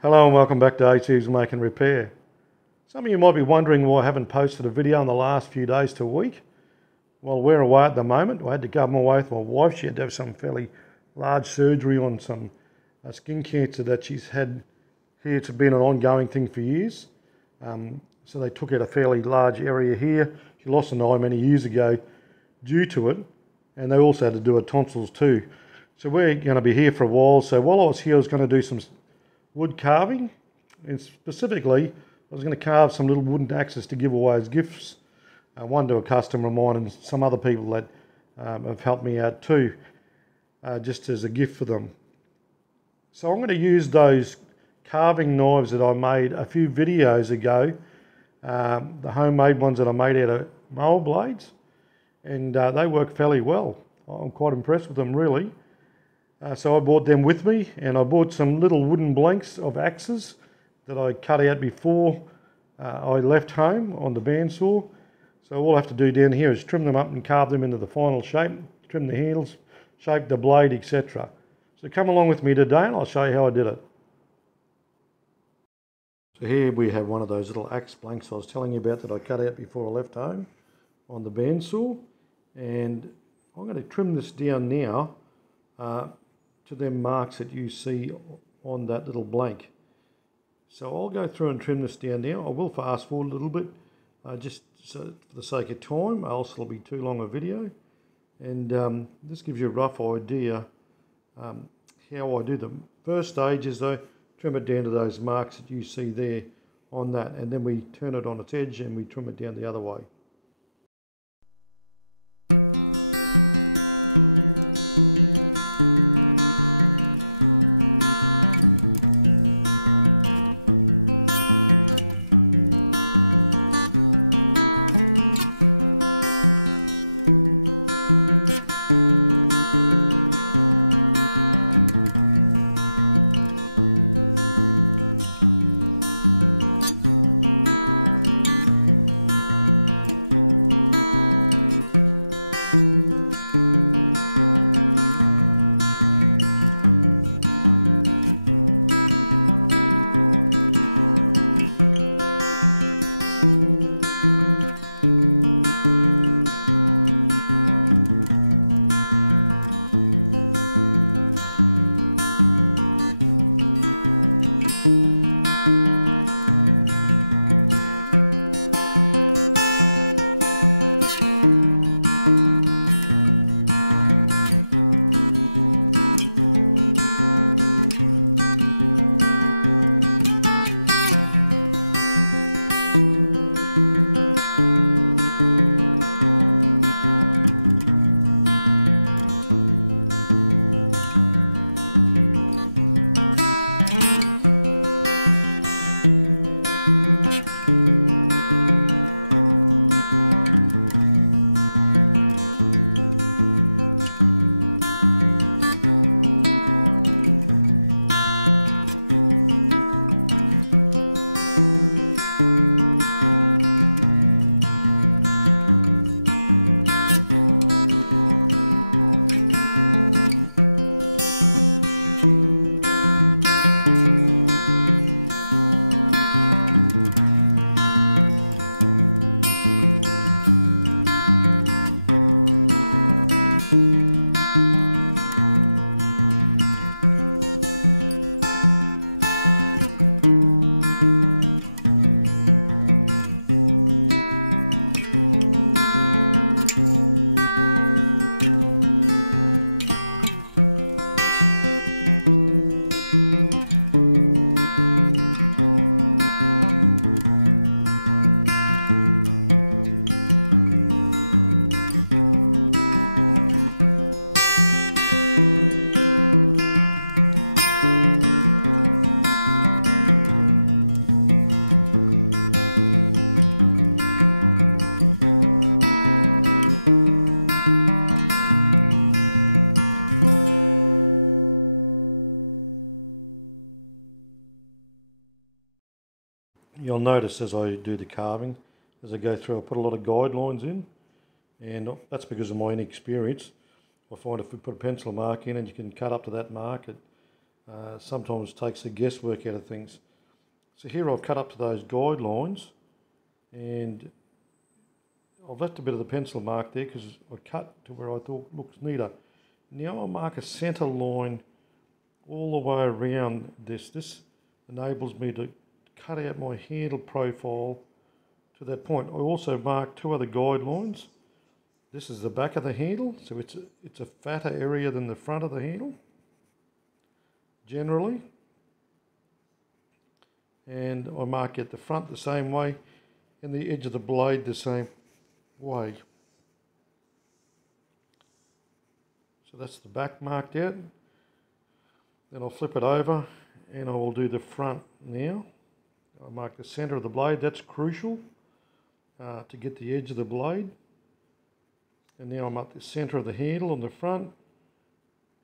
Hello and welcome back to A2's Make and Repair. Some of you might be wondering why I haven't posted a video in the last few days to a week. Well, we're away at the moment. I had to come away with my wife. She had to have some fairly large surgery on some skin cancer that she's had here. It's been an ongoing thing for years. So they took out a fairly large area here. She lost an eye many years ago due to it, and they also had to do her tonsils too. So we're going to be here for a while. So while I was here, I was going to do some wood carving, and specifically I was going to carve some little wooden axes to give away as gifts, one to a customer of mine and some other people that have helped me out too, just as a gift for them. So I'm going to use those carving knives that I made a few videos ago, the homemade ones that I made out of mower blades, and they work fairly well. I'm quite impressed with them really. So I brought them with me, and I bought some little wooden blanks of axes that I cut out before I left home on the bandsaw. So all I have to do down here is trim them up and carve them into the final shape, trim the handles, shape the blade, etc. So come along with me today and I'll show you how I did it. So here we have one of those little axe blanks I was telling you about that I cut out before I left home on the bandsaw, and I'm going to trim this down now to them marks that you see on that little blank. So I'll go through and trim this down now. I will fast forward a little bit, just so for the sake of time, else it'll be too long a video. And this gives you a rough idea how I do them. First stage is I trim it down to those marks that you see there on that, and then we turn it on its edge and we trim it down the other way. You'll notice as I do the carving, as I go through, I put a lot of guidelines in, and that's because of my inexperience. I find if we put a pencil mark in and you can cut up to that mark, sometimes takes the guesswork out of things. So here I've cut up to those guidelines, and I've left a bit of the pencil mark there because I cut to where I thought looks neater. Now I'll mark a centre line all the way around this. This enables me to cut out my handle profile to that point. I also mark two other guidelines. This is the back of the handle, so it's a fatter area than the front of the handle, generally. And I mark at the front the same way and the edge of the blade the same way. So that's the back marked out. Then I'll flip it over and I will do the front now. I'll mark the centre of the blade. That's crucial to get the edge of the blade. And now I'm at the centre of the handle on the front,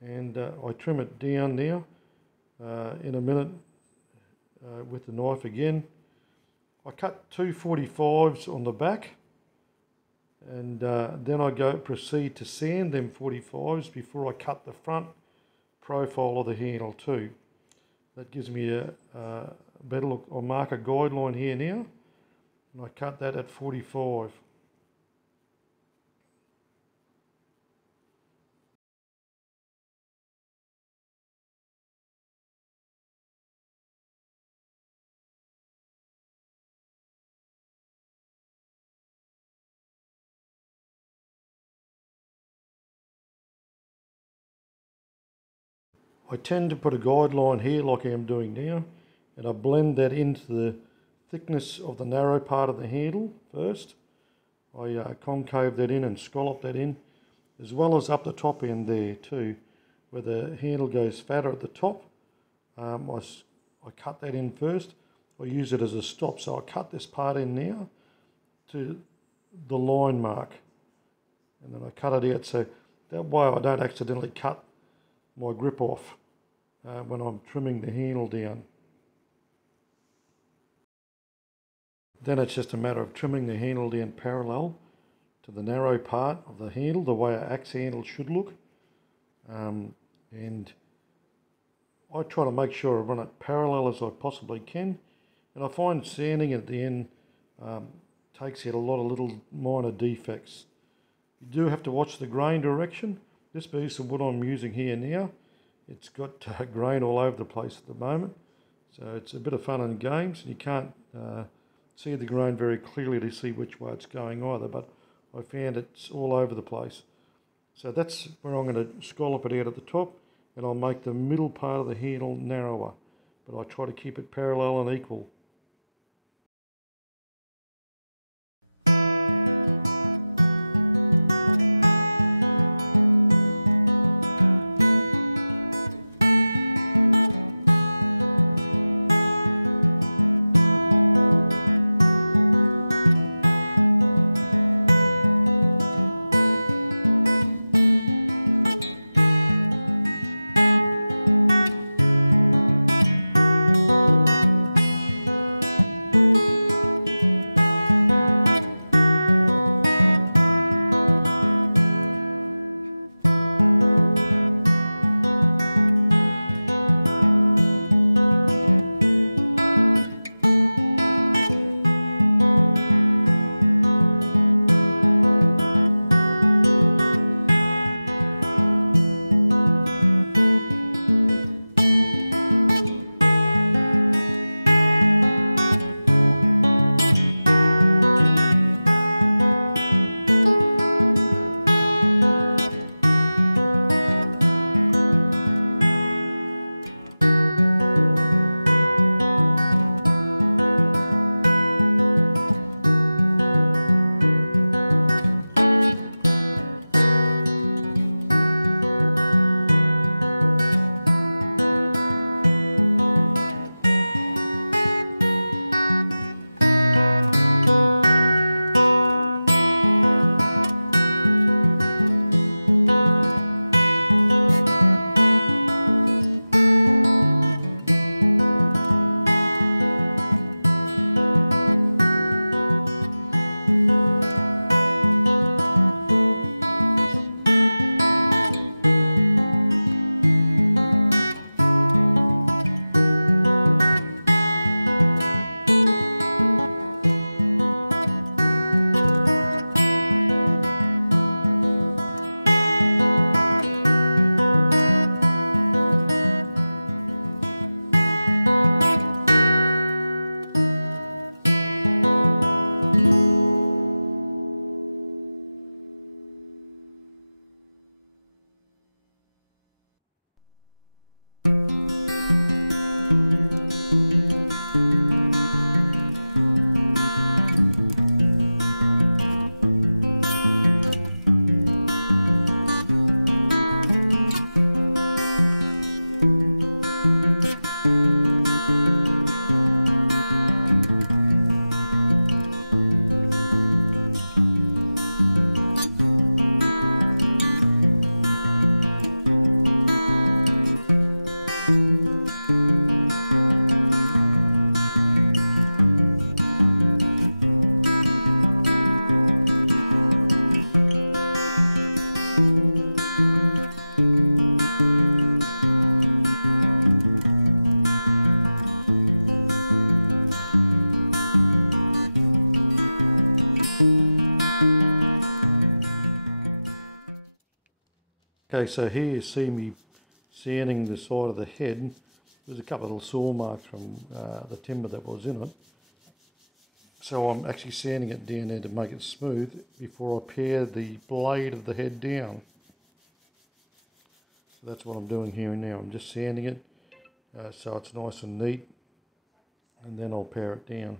and I trim it down now in a minute with the knife again. I cut two 45s on the back, and then I proceed to sand them 45s before I cut the front profile of the handle too. That gives me a better look. I'll mark a guideline here now, and I cut that at 45. I tend to put a guideline here like I am doing now, and I blend that into the thickness of the narrow part of the handle first. I concave that in and scallop that in, as well as up the top end there too, where the handle goes fatter at the top. I cut that in first. I use it as a stop, so I cut this part in now to the line mark, and then I cut it out so that way I don't accidentally cut my grip off when I'm trimming the handle down. Then it's just a matter of trimming the handle down parallel to the narrow part of the handle, the way an axe handle should look. And I try to make sure I run it parallel as I possibly can. And I find sanding at the end takes out a lot of little minor defects. You do have to watch the grain direction. This piece of wood I'm using here now, it's got grain all over the place at the moment, so it's a bit of fun and games. You can't see the grain very clearly to see which way it's going either, but I found it's all over the place. So that's where I'm going to scallop it out at the top, and I'll make the middle part of the handle narrower, but I try to keep it parallel and equal. Okay, so here you see me sanding the side of the head. There's a couple of little saw marks from the timber that was in it. So I'm actually sanding it down there to make it smooth before I pare the blade of the head down. So that's what I'm doing here and now. I'm just sanding it so it's nice and neat, and then I'll pare it down.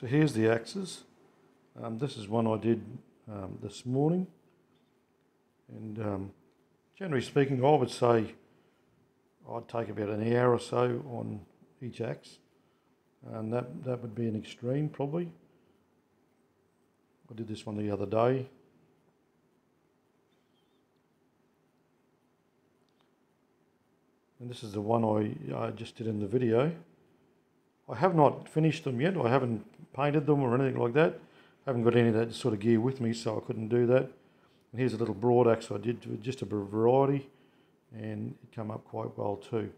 So here's the axes. This is one I did this morning, and generally speaking I would say I'd take about an hour or so on each axe, and that would be an extreme probably. I did this one the other day. And this is the one I just did in the video. I have not finished them yet. I haven't painted them or anything like that. I haven't got any of that sort of gear with me, so I couldn't do that. And here's a little broad axe I did with just a variety, and it came up quite well too.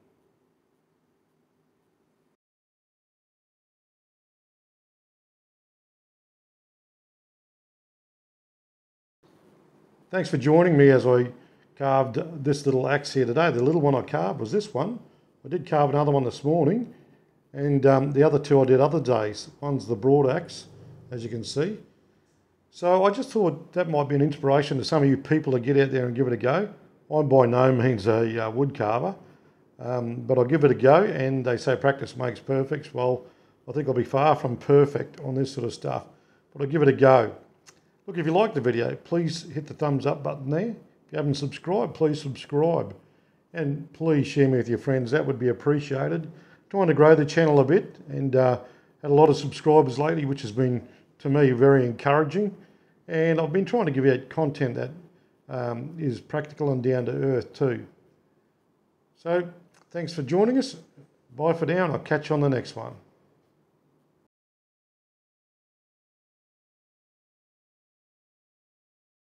Thanks for joining me as I carved this little axe here today. The little one I carved was this one. I did carve another one this morning, and the other two I did other days. One's the broad axe, as you can see. So I just thought that might be an inspiration to some of you people to get out there and give it a go. I'm by no means a wood carver, but I'll give it a go, and they say practice makes perfect. Well, I think I'll be far from perfect on this sort of stuff, but I'll give it a go. Look, if you liked the video, please hit the thumbs up button there. If you haven't subscribed, please subscribe. And please share me with your friends, that would be appreciated. Trying to grow the channel a bit, and had a lot of subscribers lately, which has been, to me, very encouraging. And I've been trying to give out content that is practical and down to earth too. So, thanks for joining us. Bye for now, and I'll catch you on the next one.